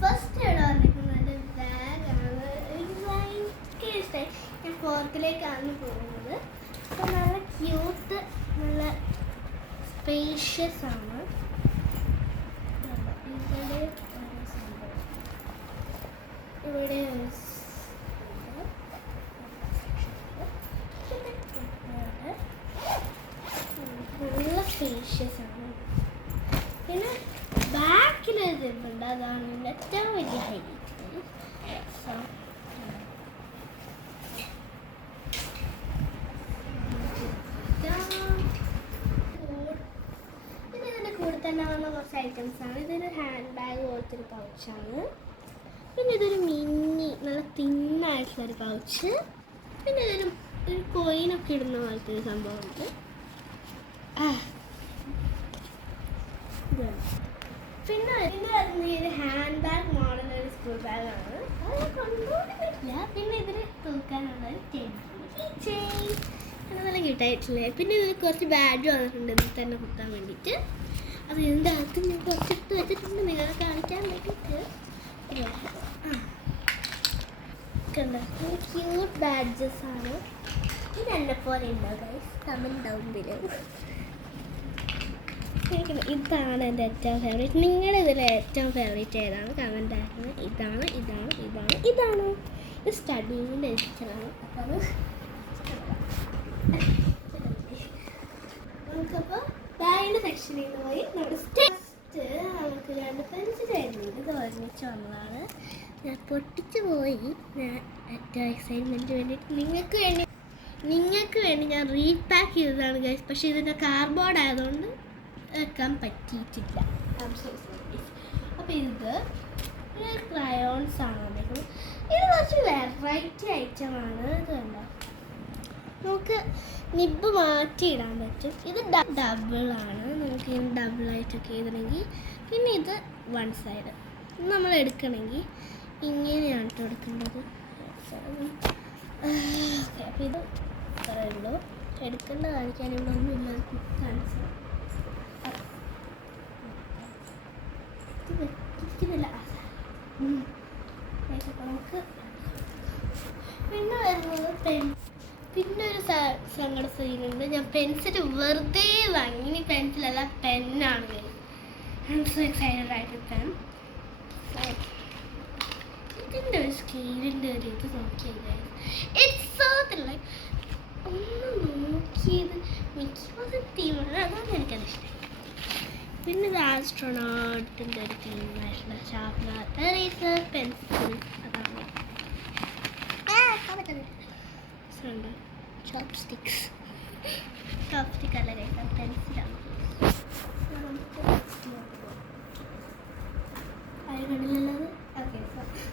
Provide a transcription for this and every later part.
First ഇവിടെ വന്നിരിക്കുന്നത് ബാഗാണ്. എനിക്ക് ഭയങ്കര ഇഷ്ടമായി. ഞാൻ ഫോർത്തിലേക്കാണ് പോകുന്നത്. അപ്പോൾ നല്ല ക്യൂട്ട്, നല്ല സ്പേഷ്യസ് ആണ്. ഇവിടെ ഒരു സംഭവം, ഇവിടെ നല്ല സ്പേഷ്യസ് ആണ്. പിന്നെ ബാക്കിൽ ഇതുണ്ട്, അതാണ് ഏറ്റവും വലിയ ഹൈലൈറ്റ്. പിന്നെ ഇതിൻ്റെ കൂടെ തന്നെ വന്ന കുറച്ച് ഐറ്റംസ് ആണ്. ഇതൊരു ഹാൻഡ് ബാഗ് പോലത്തെ ഒരു പൗച്ചാണ്. പിന്നെ ഇതൊരു മിനി നല്ല തിന്നായിട്ടുള്ളൊരു പൗച്ച്. പിന്നെ ഇതൊരു കോയിനൊക്കെ ഇടുന്ന പോലത്തെ ഒരു സംഭവമുണ്ട്. പിന്നെ ഇത് ഹാൻഡ് ബാഗ് മോഡൽ ഒരു സ്കൂൾ ബാഗാണ്. അത് കൊണ്ടുപോകാൻ പറ്റില്ല. പിന്നെ ഇതിൽ തൂക്കാനുള്ള ഒരു ചെയിൻ, അത് നല്ല ക്യൂട്ടായിട്ടില്ലേ. പിന്നെ ഇതിൽ കുറച്ച് ബാഗ് വന്നിട്ടുണ്ട് ഇതിൽ തന്നെ കുത്താൻ വേണ്ടിയിട്ട്. അത് ഇതിൻ്റെ അകത്ത് ഞാൻ കുറച്ചെടുത്ത് വെച്ചിട്ടുണ്ട് നിങ്ങളെ കാണിക്കാൻ വേണ്ടിയിട്ട്. കണ്ടോ, ക്യൂട്ട് ബാഡ്ജസ് ആണ്. ഇത് എന്നെപ്പോലെ ഉണ്ടോ ഗൈസ്? Comment down below. ഇതാണ് എൻ്റെ ഏറ്റവും ഫേവറേറ്റ്. നിങ്ങളുടെ ഇതിൽ ഏറ്റവും ഫേവറേറ്റ് ഏതാണ്? കമൻ്റ് ആക്കുന്നത്. ഇതാണോ? ഇത് സ്റ്റഡിങ്ങിൻ്റെ ഇഷ്ടമാണ്. അപ്പോൾ അത് നമുക്കപ്പോൾ ബാഗിൻ്റെ സെക്ഷനിൽ നിന്ന് പോയി നമുക്ക് 2 പെൻസിൽ ആയിരുന്നു. ഇത് ഒരുമിച്ച് വന്നതാണ്. ഞാൻ പൊട്ടിച്ച് പോയി. ഞാൻ ഏറ്റവും എക്സൈറ്റ്മെൻറ്റ് വേണ്ടിയിട്ട് നിങ്ങൾക്ക് വേണ്ടി ഞാൻ റീപാക്ക് ചെയ്തതാണ് ഗൈസ്. പക്ഷേ ഇതിൻ്റെ കാർഡ്ബോർഡ് ആയതുകൊണ്ട് വെക്കാൻ പറ്റിയിട്ടില്ല. അപ്പോൾ ഇത് ക്രയോൺസ് ആണ്. ഇത് കുറച്ച് വെറൈറ്റി ഐറ്റമാണ്. ഇത് കണ്ടോ, നമുക്ക് നിബ് മാറ്റിയിടാൻ പറ്റും. ഇത് ഡബിളാണ്. നമുക്ക് ഇതിന് ഡബിളായിട്ടൊക്കെ ചെയ്തിട്ടുണ്ടെങ്കിൽ. പിന്നെ ഇത് 1 സൈഡ് നമ്മൾ എടുക്കണമെങ്കിൽ ഇങ്ങനെയാണ് എടുക്കേണ്ടത്. അപ്പോൾ ഇത് ഇത്രയേ ഉള്ളൂ. എടുക്കേണ്ട കാണിക്കാൻ ഇവിടെ ഒന്നുമില്ല. കാണിച്ചു ഇരിക്കുന്നില്ല നമുക്ക്. പിന്നെ വരുന്നത് പിന്നെ ഒരു സങ്കട സീനുണ്ട്. ഞാൻ പെൻസിൽ വെറുതെ വാങ്ങി. ഇനി പെൻസിലല്ല, പെന്നാണ്. ഐ ആം സോ എക്സൈറ്റഡ് ആയിട്ട് പെൻ. ഇതിൻ്റെ ഒരു സ്കെയിലിൻ്റെ ഒരു ഇത് നോക്കിയത് ഇറ്റ്സ് സോ ലൈക്ക് ഒന്ന് നോക്കിയത് മിക്കവാറും തീമാണ്. അതാണ് എനിക്കത് ഇഷ്ടം. പിന്നെ ഇത് ആസ്ട്രോനോട്ടിൻ്റെ ഒരു തീമായിട്ടുള്ള ഷാർപ്നർ, എറേസർ, പെൻസിൽ. അതാണ് ചോപ്സ്റ്റിക്സ് അല്ല കഴിക്കാം, പെൻസിലാണ്. അതിനുള്ളിലുള്ളത് ഓക്കെ.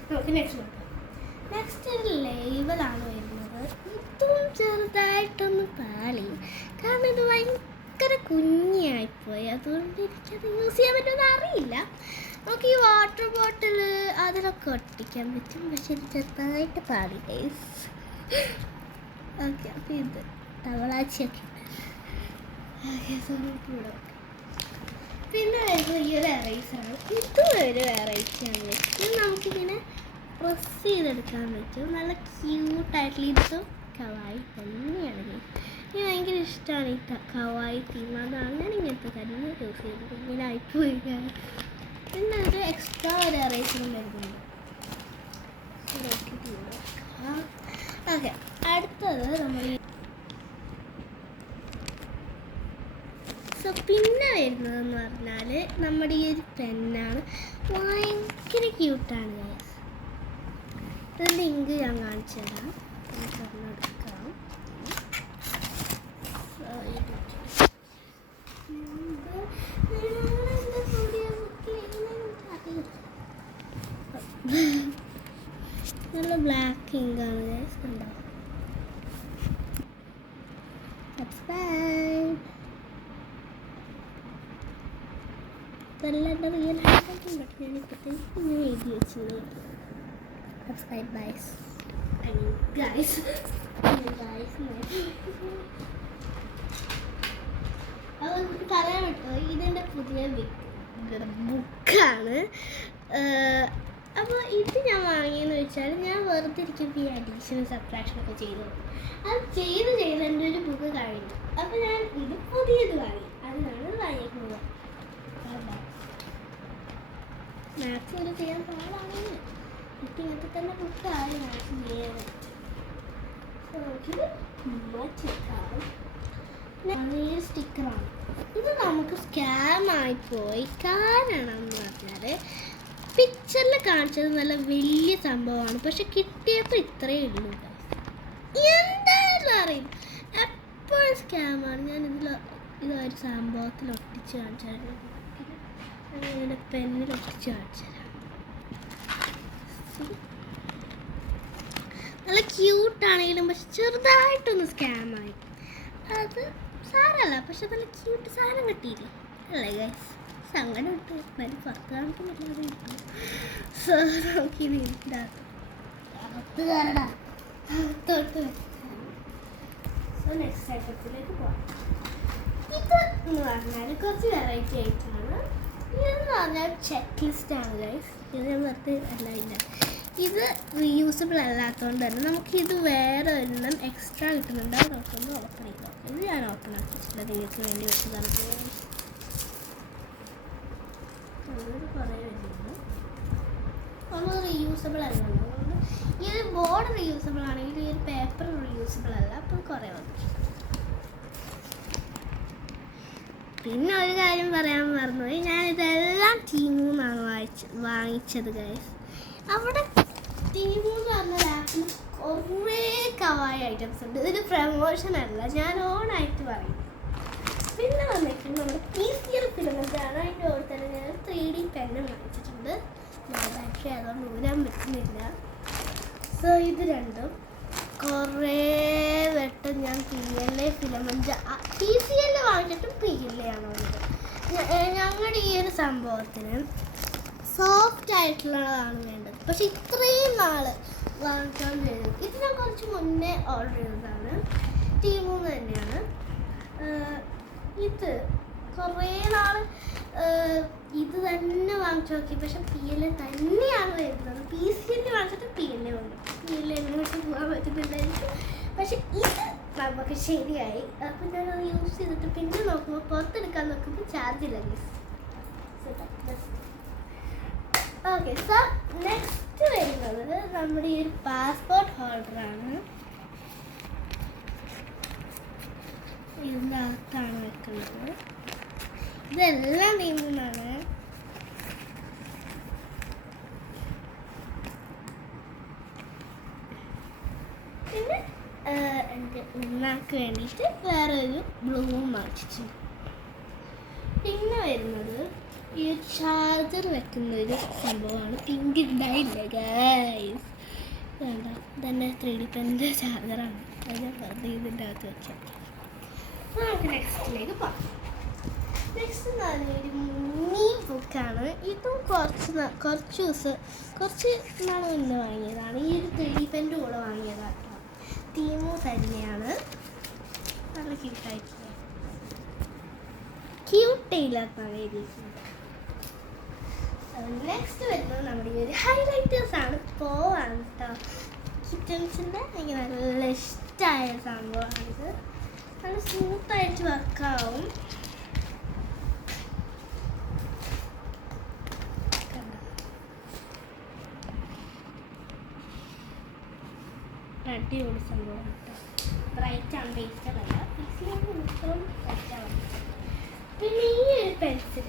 നമുക്ക് നെക്സ്റ്റ് ഒരു ലേബലാണ് വരുന്നത്. ഇതും ചെറുതായിട്ടൊന്ന് പാളി, കാരണം ഇത് ഭയങ്കര കുഞ്ഞായിപ്പോയി. അതുകൊണ്ട് എനിക്കത് യൂസ് ചെയ്യാൻ പറ്റുമെന്ന് അറിയില്ല. നമുക്ക് ഈ വാട്ടർ ബോട്ടിൽ അതിലൊക്കെ ഒട്ടിക്കാൻ പറ്റും. പക്ഷെ ഇത് ചെറുതായിട്ട് പാളി ഗൈസ്. ഓക്കെ, അപ്പോൾ ഇത് തവളാച്ചിയൊക്കെ ഉണ്ട്. പിന്നെ വരുന്നത് ഈ ഒരു എറേസറാണ്. ഇതും ഒരു വെറൈറ്റിയാണ്. ഇത് നമുക്കിങ്ങനെ പ്രസ് ചെയ്തെടുക്കാൻ പറ്റും. നല്ല ക്യൂട്ടായിട്ടുള്ള ഇതും കവായി തന്നെയാണ്. എനിക്ക് ഭയങ്കര ഇഷ്ടമാണ് ഈ കവായി തീം. അതാണ് ഞാൻ ഇങ്ങനത്തെ തന്നെ യൂസ് ചെയ്തത്. ഇങ്ങനെ ആയിപ്പോയി. പിന്നെ ഒരു എക്സ്ട്രാ ഒരു എറേസറും വരുന്നുണ്ട്. ഓക്കെ, അടുത്തത് നമ്മൾ പിന്നെ വരുന്നതെന്ന് പറഞ്ഞാൽ നമ്മുടെ ഈ ഒരു പെന്നാണ്. ഭയങ്കര ക്യൂട്ടാണ് ഗൈസ്. ഇതിൻ്റെ ലിങ്ക് ഞാൻ കാണിച്ചു തരാം. എടുക്കാം. നല്ല ബ്ലാക്ക് ഇങ്കാണ് ഗൈസ്. കണ്ടോ? ഇതെല്ലാം എൻ്റെ റിയൽ ഹാൻഡ് ബട്ട് ഞാൻ ഇപ്പോഴത്തേക്ക് ഇങ്ങനെ എഴുതി വെച്ചത്. Subscribe guys. അത് പറയാൻ പറ്റുമോ? ഇതെൻ്റെ പുതിയ വിക്ക്. ബുക്കാണ്. അപ്പോൾ ഇത് ഞാൻ വാങ്ങിയെന്ന് വെച്ചാൽ ഞാൻ വെറുതെ ഇരിക്കുമ്പോൾ ഈ അഡീഷണൽ സബ്ട്രാക്ഷനൊക്കെ ചെയ്തു. അത് ചെയ്ത് എൻ്റെ ഒരു ബുക്ക് കഴിഞ്ഞു. അപ്പോൾ ഞാൻ ഇത് പുതിയത് വാങ്ങി. അതിനാണ് വാങ്ങിക്കുന്നത്. മാത്സ് ഒരു ചെയ്യാൻ പാടാണെങ്കിൽ എനിക്ക് ഇങ്ങനത്തെ തന്നെ ബുക്കായി മാത്സ് ചെയ്യാൻ. നമുക്കിത് മാറ്റിക്കാം. സ്റ്റിക്കറാണ്. ഇത് നമുക്ക് സ്കാം ആയിപ്പോയി. കാരണമെന്ന് പറഞ്ഞാൽ പിക്ചറിൽ കാണിച്ചത് നല്ല വലിയ സംഭവമാണ്, പക്ഷെ കിട്ടിയപ്പോൾ ഇത്രയേ ഉള്ളൂ. എന്തായാലും അറിയും എപ്പോഴും സ്കാമാണ്. ഞാൻ ഇതൊരു സംഭവത്തിൽ ഒട്ടിച്ച് കാണിച്ചായിരുന്നു. അങ്ങനെ പെന്നിൽ ഒട്ടിച്ച് കാണിച്ചു തരാം. നല്ല ക്യൂട്ടാണെങ്കിലും പക്ഷെ ചെറുതായിട്ടൊന്ന് സ്കാമായി. അത് സാരമല്ല, പക്ഷെ നല്ല ക്യൂട്ട് സാധനം കിട്ടിയില്ലേ അല്ലേ ഗൈസ്? സങ്കടം കിട്ടും. എന്നാലും പുറത്ത് കാണിക്കുന്നില്ലാതെ കിട്ടും. സോ നോക്കിയത് ഇതിൻ്റെ അകത്ത് കയറടാ തൊട്ട്. സോ നെക്സ്റ്റ് ഐറ്റത്തിലേക്ക് പോകാം. ഇത് എന്ന് പറഞ്ഞാൽ കുറച്ച് വെറൈറ്റി ആയിട്ടാണ്. ഇതെന്ന് പറഞ്ഞാൽ ചെക്ക് ലിസ്റ്റാണ് ഗൈസ്. ഇത് ഞാൻ വെറുതെ അല്ല ഇല്ല. ഇത് റീയൂസബിൾ അല്ലാത്തതുകൊണ്ട് തന്നെ നമുക്കിത് വേറെ ഒരെണ്ണം എക്സ്ട്രാ കിട്ടുന്നുണ്ട്. അത് നോക്കുമ്പോൾ ഓപ്പൺ ചെയ്ത് നോക്കാം. ഇത് ഞാൻ ഓപ്പൺ ആക്കിയിട്ടില്ല, നിങ്ങൾക്ക് വേണ്ടി വെച്ചതാണ്. കുറേ വരുന്നുണ്ട്. നമ്മൾ റീയൂസബിൾ അല്ല. അതുകൊണ്ട് ഈ ഒരു ബോർഡ് റീയൂസബിൾ ആണെങ്കിൽ ഈ ഒരു പേപ്പർ റീയൂസബിൾ അല്ല. അപ്പോൾ കുറേ വന്നു. പിന്നെ ഒരു കാര്യം പറയാൻ മറന്നുപോയി. ഞാനിതെല്ലാം ടീമൂന്നാണ് വാങ്ങിച്ചത് ഗൈസ്. അവിടെ ടീമൂന്ന് പറഞ്ഞ ആപ്പിൽ കുറേ കവായി ഐറ്റംസ് ഉണ്ട്. ഇതൊരു പ്രമോഷൻ അല്ല, ഞാൻ ഓണായിട്ട് പറയും. പിന്നെ വന്നിട്ടുണ്ട് നമ്മുടെ PCL ഫിലമെൻ്റാണ്. അതിൻ്റെ കൂടെ തന്നെ ഞാൻ 3D പെന്നും വാങ്ങിച്ചിട്ടുണ്ട്. ബാറ്ററി അതുകൊണ്ട് ഊരാൻ പറ്റുന്നില്ല. സോ ഇത് രണ്ടും കുറേ വട്ടം ഞാൻ PLA ഫിലമെൻ്റ് PCL വാങ്ങിച്ചിട്ടും PLA ആണ് വന്നത്. ഞങ്ങളുടെ ഈ ഒരു സംഭവത്തിന് സോഫ്റ്റ് ആയിട്ടുള്ളതാണ് വേണ്ടത്. പക്ഷെ ഇത്രയും നാൾ വാങ്ങിക്കാൻ കഴിയും. ഇത് ഞാൻ കുറച്ച് മുന്നേ ഓർഡർ ചെയ്തതാണ്. ടീമൂന്ന് തന്നെയാണ്. ഇത് കുറേ നാൾ ഇത് തന്നെ വാങ്ങിച്ചു നോക്കി. പക്ഷെ PLA തന്നെയാണ് വരുന്നത്. PCL വാങ്ങിച്ചിട്ട് PLA വന്നു. PLA എങ്ങോട്ട് പോകാൻ പറ്റുന്നില്ലായിരിക്കും. പക്ഷെ ഇത് നമുക്ക് ശരിയായി. അപ്പം ഞാനത് യൂസ് ചെയ്തിട്ട് പിന്നെ നോക്കുമ്പോൾ പുറത്തെടുക്കാൻ നോക്കുമ്പോൾ ചാർജ് ഇല്ല. ഓക്കെ, സോ നെക്സ്റ്റ് വരുന്നത് നമ്മുടെ ഈ ഒരു പാസ്പോർട്ട് ഹോൾഡറാണ്. ഇതിൻ്റെ അകത്താണ് വെക്കുന്നത്. ഇതെല്ലാം ടീമിന്നാണ്. പിന്നെ എൻ്റെ ഉണ്ണാക്ക് വേണ്ടിയിട്ട് വേറെ ഒരു ബ്ലൂവും വാങ്ങിച്ചിട്ടുണ്ട്. പിന്നെ വരുന്നത് ഈ ചാർജർ വെക്കുന്ന ഒരു സംഭവമാണ്. പിങ്ക് ഉണ്ടായില്ല ഗൈസ്. വേണ്ട, ഇതന്നെ 3D പെന്നിൻ്റെ ചാർജറാണ്. അത് വെറുതെ ഇതിൻ്റെ അകത്ത് വെച്ചാൽ നമുക്ക് നെക്സ്റ്റിലേക്ക് പോകാം. നെക്സ്റ്റ് എന്ന് പറഞ്ഞാൽ ഒരു മിനി ബുക്കാണ്. ഇതും കുറച്ച് നാൾ മുന്നേ വാങ്ങിയതാണ്. ഈ ഒരു 3D പെൻ്റെ കൂടെ വാങ്ങിയതാണ്. ടീമു തന്നെയാണ്. നല്ല ക്യൂട്ടായിട്ടുള്ള ക്യൂട്ടയില്ലാത്താണ് എഴുതിയിരിക്കുന്നത്. നെക്സ്റ്റ് വരുന്നത് നമ്മുടെ ഈ ഒരു ഹൈലൈറ്റേഴ്സാണ്. പോവാണ് കേട്ടോ. കിറ്റൻസിൻ്റെ എനിക്ക് നല്ല ഇഷ്ടമായ സംഭവമാണിത്. നല്ല സ്മൂത്തായിട്ട് വർക്കാവും. അടിപൊളി സംഭവം കേട്ടോ. ബ്രൈറ്റ് ആണ്, പേസ്റ്റല്ല. മാത്രം ബ്രൈറ്റാണ്. പിന്നെ ഈ ഒരു പെൻസിൽ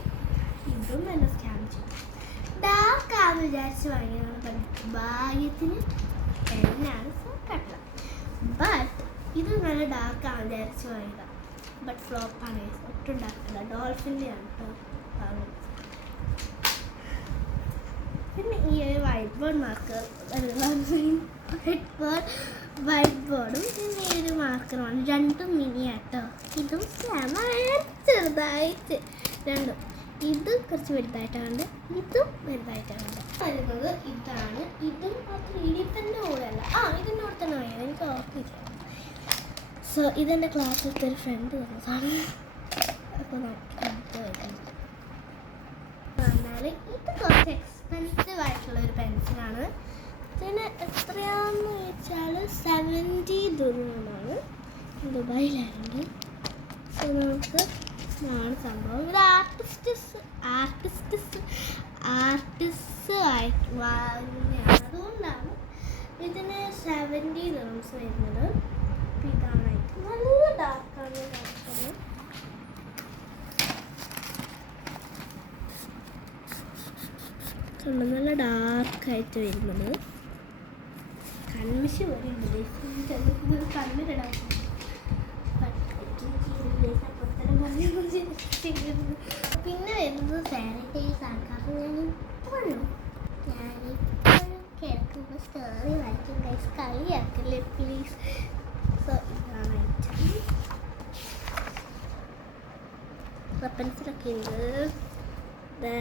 ഇതും എന്നെ സ്കാൻ ചെയ്യും. ഡാർക്കാന്ന് വിചാരിച്ച് വാങ്ങിയതാണ്. ഭാഗ്യത്തിന് പെന്നാണ് കട്ട. ബട്ട് ഇത് നല്ല ഡാർക്കാന്ന് വിചാരിച്ച് വാങ്ങിയതാണ്. ബട്ട് ഫ്ലോപ്പാണ്. ഒട്ടും ഡാർക്കല്ല. ഡോൾഫിൻ്റെ ആണ് കേട്ടോ വാങ്ങുന്നത്. പിന്നെ ഈ ഒരു വൈറ്റ് ബോർഡ് മാർക്കർ വൈറ്റ് ബോർഡും പിന്നെ ഈ ഒരു മാർക്കറുമാണ്. രണ്ടും മിനി ആട്ടോ. ഇതും ചെറുതായിട്ട് രണ്ടും. ഇത് കുറച്ച് വലുതായിട്ടാണ്, ഇതും വലുതായിട്ടാണ് വരുന്നത്. ഇതാണ്. ഇതും ആ 3D പെൻ്റെ കൂടെ അല്ല. ഇതിൻ്റെ കൂടെ തന്നെ വാങ്ങിയത്. എനിക്ക് ഓർക്കില്ല. സോ ഇതെൻ്റെ ക്ലാസ്സിലത്തെ ഒരു ഫ്രണ്ട് തന്നതാണ്. അപ്പോൾ നമുക്ക് വെച്ചാൽ ഇത് കുറച്ച് എക്സ്പെൻസീവ് ആയിട്ടുള്ള ഒരു പെൻസിലാണ്. ഇതിന് എത്രയാണെന്ന് ചോദിച്ചാൽ 70 ദിർഹമാണ് ദുബായിലാണെങ്കിൽ. സോ നമുക്ക് ഇതാണ് സംഭവം. ഇത് ആർട്ടിസ്റ്റ് ആയിട്ട് വാങ്ങുന്നതാണ്, അതുകൊണ്ടാണ് ഇതിന് 70 ദിർഹംസ് വരുന്നത്. അപ്പോൾ ഇതാണായിട്ട് നല്ല ഡാർക്കാണ് കാണിച്ചത്. കണ്ട് നല്ല ഡാർക്കായിട്ട് വരുന്നത്. കൺമിഷ് പോലെ ഉണ്ട്, കണ്ണിലിടാൻ പിന്നെ വരുന്നത് സാനിറ്റൈസ് ആണ്. കാരണം ഞാനിപ്പോഴും കിടക്കുമ്പോൾ സ്റ്റോറി വായിക്കും ഗൈസ്, കളിയാക്കല്ലേ പ്ലീസ്. സോ ഇതാണ് വെപ്പൻസിലൊക്കെ ഉണ്ട്,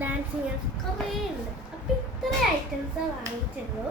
ഡാൻസിങ് കുറേ ഉണ്ട്. അപ്പം ഇത്ര ഐറ്റംസാണ് വാങ്ങിയിട്ടുള്ളൂ.